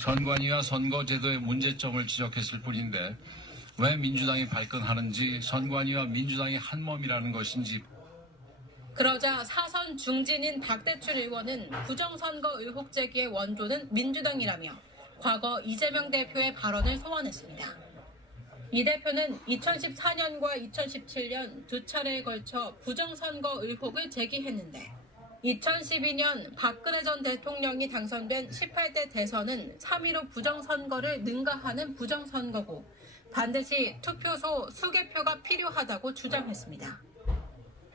선관위와 선거제도의 문제점을 지적했을 뿐인데 왜 민주당이 발끈하는지 선관위와 민주당이 한 몸이라는 것인지 그러자 사선 중진인 박대출 의원은 부정선거 의혹 제기의 원조는 민주당이라며 과거 이재명 대표의 발언을 소환했습니다. 이 대표는 2014년과 2017년 두 차례에 걸쳐 부정선거 의혹을 제기했는데 2012년 박근혜 전 대통령이 당선된 18대 대선은 3.15 부정선거를 능가하는 부정선거고 반드시 투표소 수개표가 필요하다고 주장했습니다.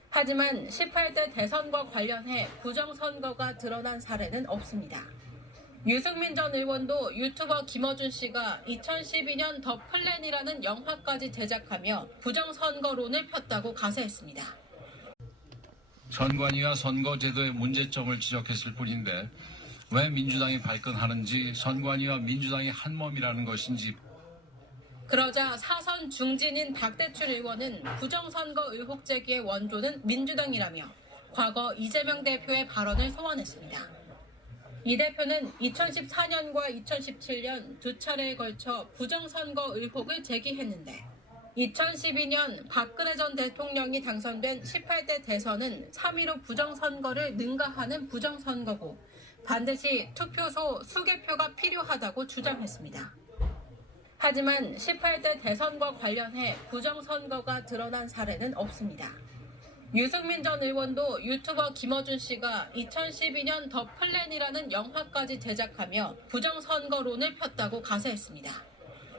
하지만 18대 대선과 관련해 부정선거가 드러난 사례는 없습니다. 유승민 전 의원도 유튜버 김어준 씨가 2012년 더 플랜이라는 영화까지 제작하며 부정선거론을 폈다고 가세했습니다. 선관위와 선거제도의 문제점을 지적했을 뿐인데 왜 민주당이 발끈하는지 선관위와 민주당이 한 몸이라는 것인지 그러자 사선 중진인 박대출 의원은 부정선거 의혹 제기의 원조는 민주당이라며 과거 이재명 대표의 발언을 소환했습니다. 이 대표는 2014년과 2017년 두 차례에 걸쳐 부정선거 의혹을 제기했는데 2012년 박근혜 전 대통령이 당선된 18대 대선은 3.15 부정선거를 능가하는 부정선거고 반드시 투표소 수개표가 필요하다고 주장했습니다. 하지만 18대 대선과 관련해 부정선거가 드러난 사례는 없습니다. 유승민 전 의원도 유튜버 김어준 씨가 2012년 더 플랜이라는 영화까지 제작하며 부정선거론을 폈다고 가세했습니다.